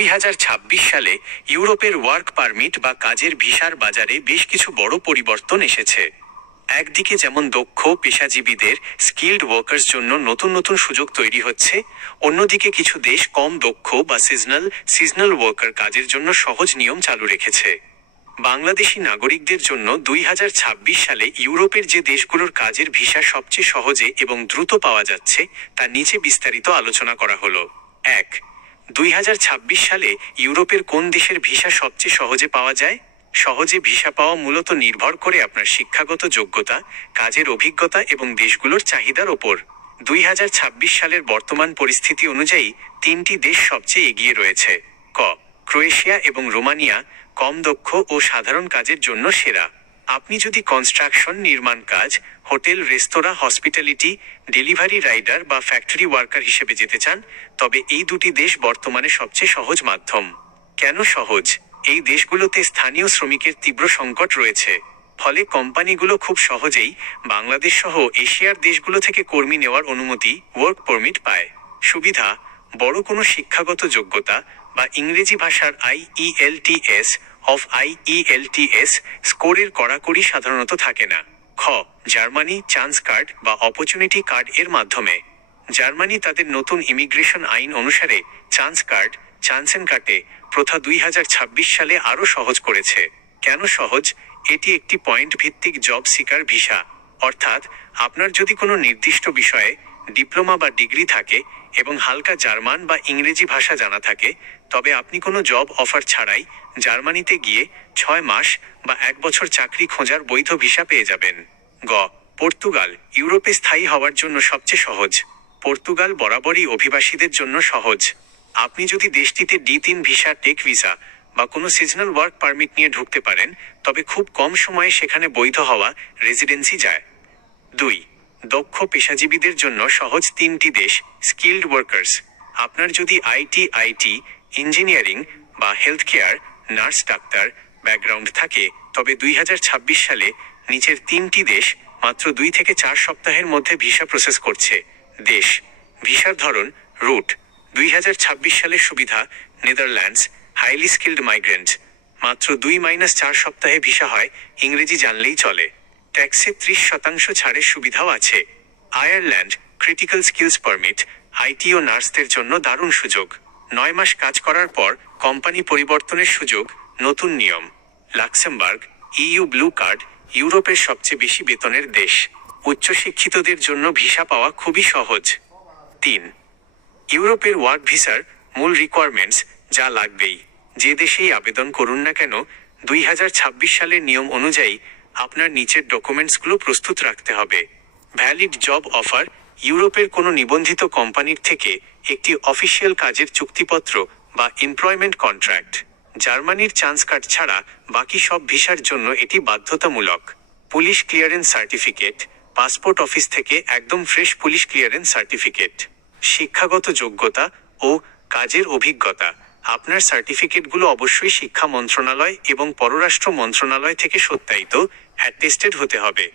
2026 সালে ইউরোপের work permit বা কাজের ভিসার বাজারে বেশ কিছু বড় পরিবর্তন এসেছে। একদিকে যেমন দক্ষ পেশাজীবীদের স্কিল্ড ওয়ার্কার্স জন্য নতুন নতুন সুযোগ তৈরি হচ্ছে, অন্যদিকে কিছু দেশ কম দক্ষ বা সিজনাল ওয়ার্কার কাজের জন্য সহজ নিয়ম চালু রেখেছে। বাংলাদেশি নাগরিকদের জন্য 2026 সালে ইউরোপের যে দেশগুলোর কাজের ভিসা সবচেয়ে সহজে এবং দ্রুত পাওয়া যাচ্ছে তা নিচে বিস্তারিত আলোচনা করা হলো। 1. 2026 সালে ইউরোপের কোন দেশের ভিসা সবচেয়ে সহজে পাওয়া যায়? সহজে ভিসা পাওয়া মূলত নির্ভর করে আপনার শিক্ষাগত যোগ্যতা, কাজের অভিজ্ঞতা এবং দেশগুলোর চাহিদার ওপর। 2026 সালের বর্তমান পরিস্থিতি অনুযায়ী 3টি দেশ সবচেয়ে এগিয়ে রয়েছে। ক. ক্রোয়েশিয়া এবং রোমানিয়া কম দক্ষ ও সাধারণ কাজের জন্য সেরা। আপনি যদি কনস্ট্রাকশন, নির্মাণ কাজ, হোটেল, রেস্তোরাঁ, হসপিটালিটি, ডেলিভারি রাইডার বা ফ্যাক্টরি ওয়ার্কার হিসেবে যেতে চান, তবে এই দুটি দেশ বর্তমানে সবচেয়ে সহজ মাধ্যম। কেন সহজ? এই দেশগুলোতে স্থানীয় শ্রমিকের তীব্র সংকট রয়েছে, ফলে কোম্পানিগুলো খুব সহজেই বাংলাদেশ সহ এশিয়ার দেশগুলো থেকে কর্মী নেওয়ার অনুমতি, ওয়ার্ক পারমিট পায়। সুবিধা: বড় কোনো শিক্ষাগত যোগ্যতা বা ইংরেজি ভাষার আইইএলটিএস স্কোরের কড়াকড়ি সাধারণত থাকে না। খ. জার্মানি চান্স কার্ড বা অপরচুনিটি কার্ড এর মাধ্যমে। জার্মানি তাদের নতুন ইমিগ্রেশন আইন অনুসারে চান্সেন কার্ডে প্রথা 2026 সালে আরও সহজ করেছে। কেন সহজ? এটি একটি পয়েন্ট ভিত্তিক জব সিকার ভিসা, অর্থাৎ আপনার যদি কোনো নির্দিষ্ট বিষয়ে ডিপ্লোমা বা ডিগ্রি থাকে এবং হালকা জার্মান বা ইংরেজি ভাষা জানা থাকে, তবে আপনি কোনো জব অফার ছাড়াই জার্মানিতে গিয়ে 6 মাস বা 1 বছর চাকরি খোঁজার বৈধ ভিসা পেয়ে যাবেন। গ. পর্তুগাল ইউরোপে স্থায়ী হওয়ার জন্য সবচেয়ে সহজ। পর্তুগাল বরাবরই অভিবাসীদের জন্য সহজ। আপনি যদি দেশটিতে D3 ভিসা, টেক ভিসা বা কোনো সিজনাল ওয়ার্ক পারমিট নিয়ে ঢুকতে পারেন, তবে খুব কম সময়ে সেখানে বৈধ হওয়া রেসিডেন্সি যায়। 2. দক্ষ পেশাজীবীদের জন্য সহজ 3টি দেশ। স্কিল্ড ওয়ার্কার্স: আপনার যদি আইটি, ইঞ্জিনিয়ারিং বা health care, nurse, doctor background থাকে, তবে 2026 সালে নিচের 3টি দেশ মাত্র 2 থেকে 4 সপ্তাহের মধ্যে ভিসা প্রসেস করছে। দেশ, ভিসার ধরন, রুট। 2026 সালের সুবিধা: নেদারল্যান্ডস হাইলি স্কিল্ড মাইগ্রেন্টস মাত্র 2-4 সপ্তাহে ভিসা হয়, ইংরেজি জানলেই চলে। ট্যাক্সে 30% ছাড়ের সুবিধাও আছে। Ireland critical skills permit, IT ও নার্সদের জন্য দারুণ সুযোগ। 9 মাস কাজ করার পর কোম্পানি পরিবর্তনের সুযোগ, নতুন নিয়ম। লাক্সেমবার্গ ইইউ ব্লু কার্ড, ইউরোপের সবচেয়ে বেশি বেতনের দেশ। উচ্চশিক্ষিতদের জন্য ভিসা পাওয়া খুবই সহজ। 3. ইউরোপের ওয়ার্ক ভিসার মূল রিকোয়ারমেন্টস, যা লাগবেই। যে দেশেই আবেদন করুন না কেন, 2026 সালের নিয়ম অনুযায়ী আপনার নিচের ডকুমেন্টসগুলো প্রস্তুত রাখতে হবে। ভ্যালিড জব অফার, ইউরোপের কোনো নিবন্ধিত কোম্পানির থেকে একটি অফিসিয়াল কাজের চুক্তিপত্র বা এমপ্লয়মেন্ট কন্ট্রাক্ট। জার্মানির চান্স কার্ড ছাড়া বাকি সব ভিসার জন্য এটি বাধ্যতামূলক। Police clearance certificate, passport office থেকে একদম ফ্রেশ পুলিশ ক্লিয়ারেন্স সার্টিফিকেট। শিক্ষাগত যোগ্যতা ও কাজের অভিজ্ঞতা: আপনার সার্টিফিকেটগুলো অবশ্যই শিক্ষা মন্ত্রণালয় এবং পররাষ্ট্র মন্ত্রণালয় থেকে সত্যায়িত, অ্যাটেস্টেড হতে হবে।